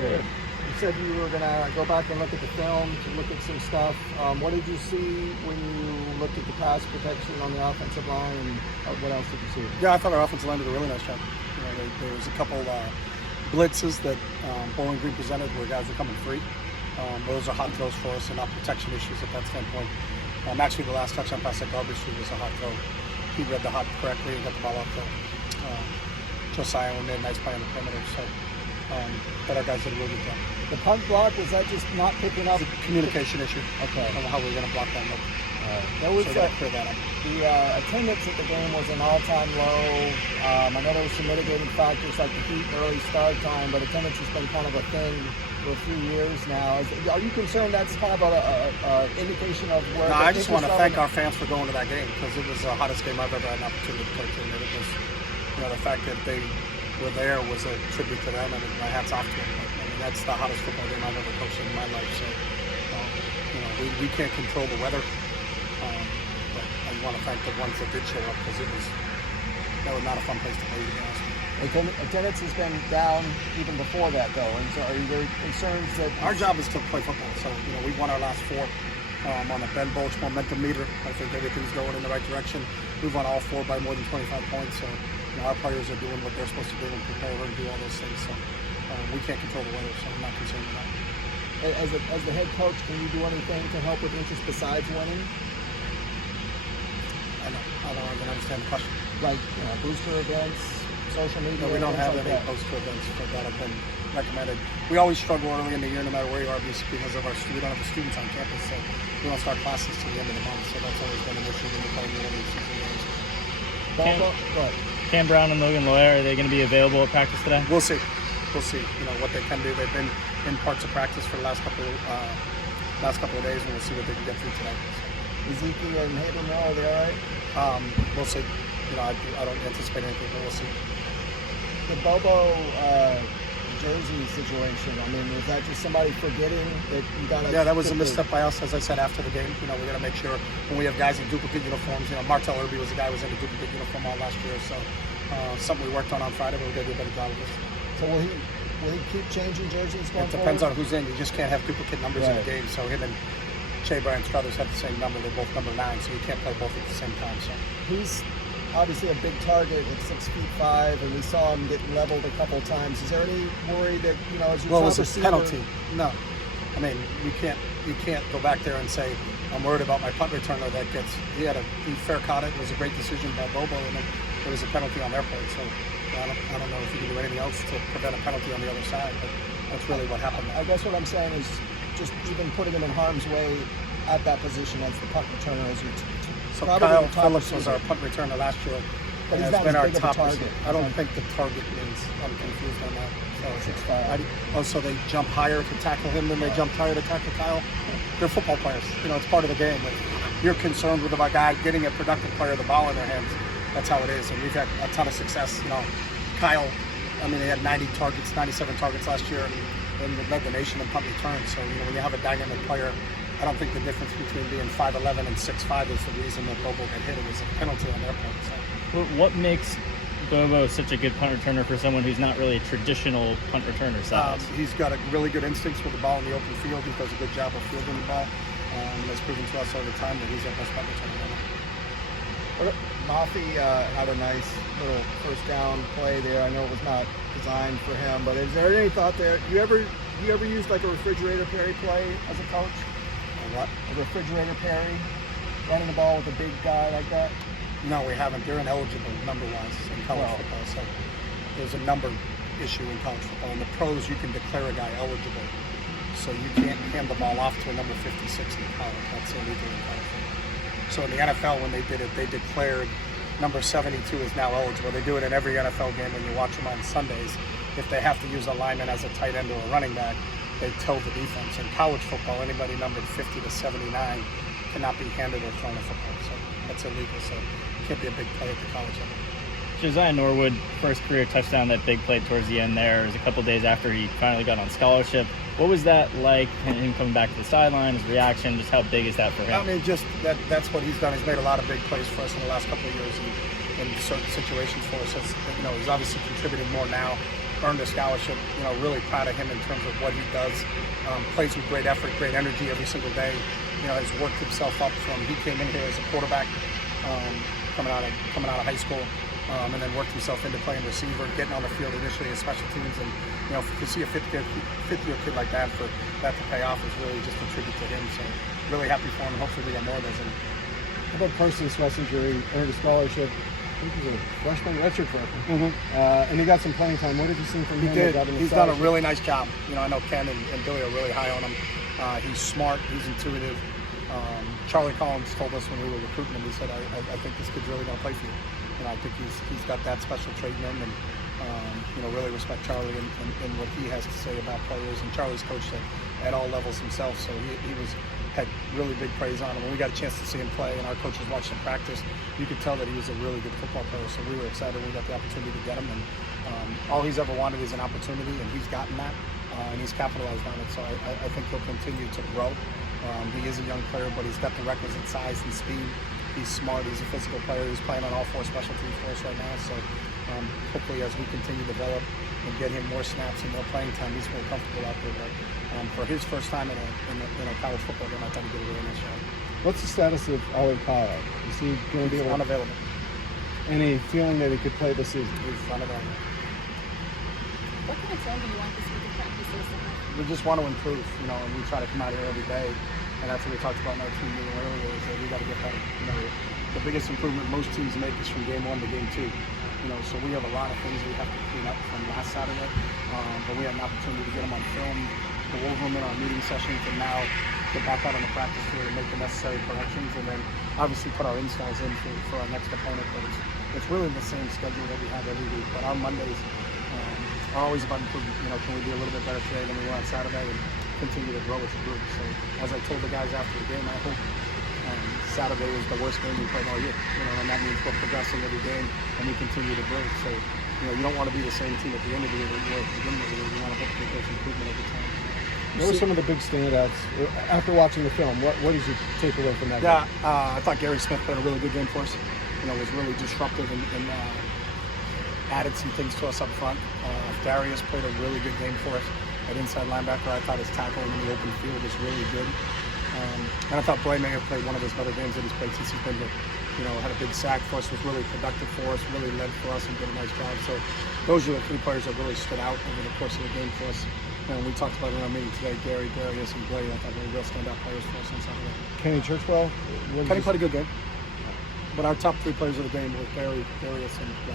Good. You said you were going to go back and look at the film, to look at some stuff. What did you see when you looked at the pass protection on the offensive line, and what else did you see? Yeah, I thought our offensive line did a really nice job. There was a couple blitzes that Bowling Green presented where guys were coming free. Those are hot throws for us and not protection issues at that standpoint. Actually, the last touchdown pass at Garbage Street was a hot throw. He read the hot correctly and got the ball off to Josiah and made a nice play on the perimeter. So, but our guys did a really good job. The punt block, was that just not picking up? It's a communication issue. Okay. I don't know how we're going to block that. There was so clear that up. The attendance at the game was an all-time low. I know there were some mitigating factors like the heat and early start time, but attendance has been kind of a thing for a few years now. Are you concerned that's kind of an indication of where? No, I just want to thank our fans for going to that game because it was the hottest game I've ever had an opportunity to coach in. It was, the fact that they were there was a tribute to them, and my hat's off to them. That's the hottest football game I've ever coached in my life. So, we can't control the weather. But I want to thank the ones that did show up because that was not a fun place to play, to be honest. Attendance has been down even before that, though. And so, are you very concerned that our job is to play football? So, we won our last 4 on the Ben Bolch momentum meter. I think everything's going in the right direction. We've won all 4 by more than 25 points. So, our players are doing what they're supposed to do and prepare and do all those things. So, we can't control the weather, so I'm not concerned with that. As the head coach, can you do anything to help with interest besides winning? I don't even understand the question. Like booster events, social media? No, we don't have like any booster events that have been recommended. We always struggle early in the year, no matter where you are, because of we don't have the students on campus, so we don't start classes till the end of the month. So that's always been an issue when we're playing the early season games. Cam Brown and Logan Loyer, are they going to be available at practice today? We'll see. What they can do. They've been in parts of practice for the last couple of days, and we'll see what they can get through today. So. Ezekiel and Habermill, are they all right? We'll see. I don't anticipate anything, but we'll see. The Bobo jersey situation. I mean, is that just somebody forgetting that you got to? Yeah, that was a misstep by us, as I said after the game. We got to make sure when we have guys in duplicate uniforms. Martell Irby was the guy who was in a duplicate uniform all last year, so something we worked on Friday, but we're going to do a better job of this. So will he keep changing jerseys going forward? It depends on who's in. You just can't have duplicate numbers in a game. So him and Shea Bryant Struthers have the same number. They're both number 9, so you can't play both at the same time. So he's obviously a big target at 6'5", and we saw him get leveled a couple times. Is there any worry that as you was a penalty? No. I mean, you can't go back there and say I'm worried about my punt returner that gets. He fair caught it. It was a great decision by Bobo, and then there was a penalty on their part. So. I don't know if you can do anything else to prevent a penalty on the other side, but that's really what happened. I guess what I'm saying is just even putting him in harm's way at that position as the punt returner. So Kyle Phillips was our punt returner last year. But he's not been our top target. I don't think the target means. I'm confused on that. So they jump higher to tackle him than they jump higher to tackle Kyle. They're football players. It's part of the game. If you're concerned with a guy getting a productive player the ball in their hands, that's how it is, and we've had a ton of success. Kyle, he had 97 targets last year, and led the nation in punt returns. So, when you have a dynamic player, I don't think the difference between being 5'11" and 6'5" is the reason that Bobo got hit. It was a penalty on their part. So. What makes Bobo such a good punt returner for someone who's not really a traditional punt returner size? He's got a really good instincts with the ball in the open field. He does a good job of fielding the ball. Has proven to us over time that he's our best punt returner. Mafi had a nice little first down play there. I know it was not designed for him, but is there any thought there? You ever used like a refrigerator Perry play as a coach? What? A refrigerator Perry, running the ball with a big guy like that? No, we haven't. They're ineligible number-wise in college football, so there's a number issue in college football. In the pros, you can declare a guy eligible, so you can't hand the ball off to a number 56 in college. That's illegal in college football. So in the NFL, when they did it, they declared number 72 is now eligible. They do it in every NFL game when you watch them on Sundays. If they have to use a lineman as a tight end or a running back, they tell the defense. In college football, anybody numbered 50 to 79 cannot be handed or thrown a football. So that's illegal. So it can't be a big play at the college level. Josiah Norwood, first career touchdown, that big play towards the end there. It was a couple days after he finally got on scholarship. What was that like, him coming back to the sideline, his reaction, just how big is that for him? Just that's what he's done. He's made a lot of big plays for us in the last couple of years in certain situations for us. He's obviously contributing more now earned a scholarship. Really proud of him in terms of what he does. Plays with great effort, great energy every single day. Has worked himself up from, he came in here as a quarterback, coming out of high school, and then worked himself into playing receiver, getting on the field initially as special teams, and to see a fifth-year kid like that, for that to pay off is really just a tribute to him. So really happy for him, and hopefully we get more of those. How about Carson Schlesinger? He earned a scholarship. I think he's a freshman, redshirt freshman. And he got some playing time. What did you see from him? He's done a really nice job. I know Ken and Billy are really high on him. He's smart. He's intuitive. Charlie Collins told us when we were recruiting him, he said, I think this kid's really going to play for you. I think he's got that special trait in him, and really respect Charlie and what he has to say about players. And Charlie's coached at all levels himself, so he had really big praise on him. When we got a chance to see him play and our coaches watched him practice, you could tell that he was a really good football player. So we were excited when we got the opportunity to get him. And all he's ever wanted is an opportunity, and he's gotten that, and he's capitalized on it. So I think he'll continue to grow. He is a young player, but he's got the requisite size and speed. He's smart. He's a physical player. He's playing on all 4 special teams for us right now. So hopefully, as we continue to develop and get him more snaps and more playing time, he's more comfortable out there. But for his first time in a college football game, I thought he did a really nice job. What's the status of Ollie? Is he going to be able? Unavailable. Any feeling that he could play this season? He's unavailable. What kind of tone do you want this week of practices to have? We just want to improve, and we try to come out here every day, and that's what we talked about in our team meeting earlier, is that we got to get better. The biggest improvement most teams make is from game 1 to game 2. So we have a lot of things we have to clean up from last Saturday, but we had an opportunity to get them on film, go over them in our meeting sessions, and now get back out on the practice field and make the necessary corrections, and then obviously put our installs in for our next opponent. But it's really the same schedule that we have every week, but our Mondays are always about improvement. Can we be a little bit better today than we were on Saturday, and continue to grow as a group? So as I told the guys after the game, I hope Saturday is the worst game we played all year, and that means we're progressing every game and we continue to grow. So, you don't want to be the same team at the end of the year that you were at the beginning of the year. You want to hope that there's improvement every time. What were some of the big standouts after watching the film? What did you take away from that game? I thought Gary Smith played a really good game for us. Was really disruptive and added some things to us up front. Darius played a really good game for us at inside linebacker. I thought his tackling in the open field was really good. And I thought Bray Mayer played one of his better games that he's played since he's been here. Had a big sack for us, was really productive for us, really led for us, and did a nice job. So those are the 3 players that really stood out over the course of the game for us. And we talked about it in our meeting today, Gary, Darius, and Bray. I thought they were real standout players for us on Saturday. Kenny Churchwell? Kenny played a good game. But our top 3 players of the game were Gary, Darius, and Bray.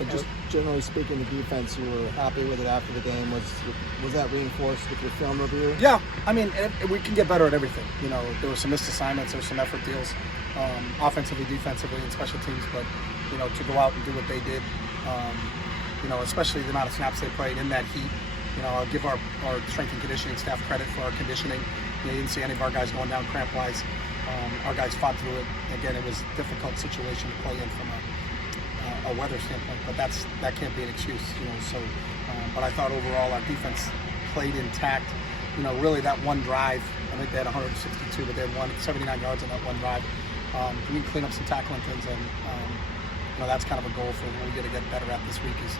And just generally speaking, the defense, you were happy with it after the game. Was that reinforced with your film review? Yeah, we can get better at everything. There were some missed assignments, there were some effort deals, offensively, defensively, and special teams. But to go out and do what they did, especially the amount of snaps they played in that heat. I'll give our strength and conditioning staff credit for our conditioning. You didn't see any of our guys going down cramp-wise. Our guys fought through it. Again, it was a difficult situation to play in from a weather standpoint, but that can't be an excuse, but I thought overall our defense played intact. Really that one drive, I think they had 162, but they had 79 yards on that one drive. We can clean up some tackling things, and that's kind of a goal for what we got to get better at this week is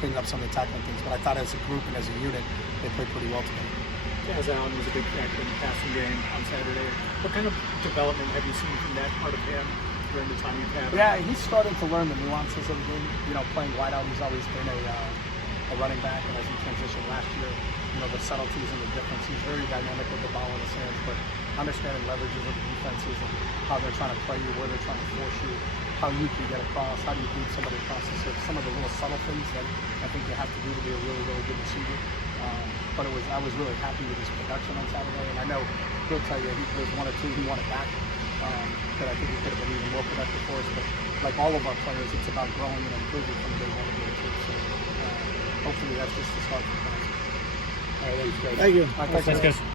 cleaning up some of the tackling things. But I thought as a group and as a unit, they played pretty well together. Jazz Allen was a big factor in the passing game on Saturday. What kind of development have you seen from that part of him during the time you've had him? Yeah, he's starting to learn the nuances of the game. Playing wide out, he's always been a running back, and as he transitioned last year, the subtleties and the difference. He's very dynamic with the ball in his hands, but understanding leverages of the defenses and how they're trying to play you, where they're trying to force you, how you can get across, how do you beat somebody across the surface, some of the little subtle things that I think you have to do to be a really, really good receiver. But I was really happy with his production on Saturday, and I know he'll tell you there's 1 or 2 he wanted back that I think he could have been even more productive for us. But like all of our players, it's about growing and improving from day 1 to day 2. So hopefully that's just the start for us. Thank you. Thanks, guys.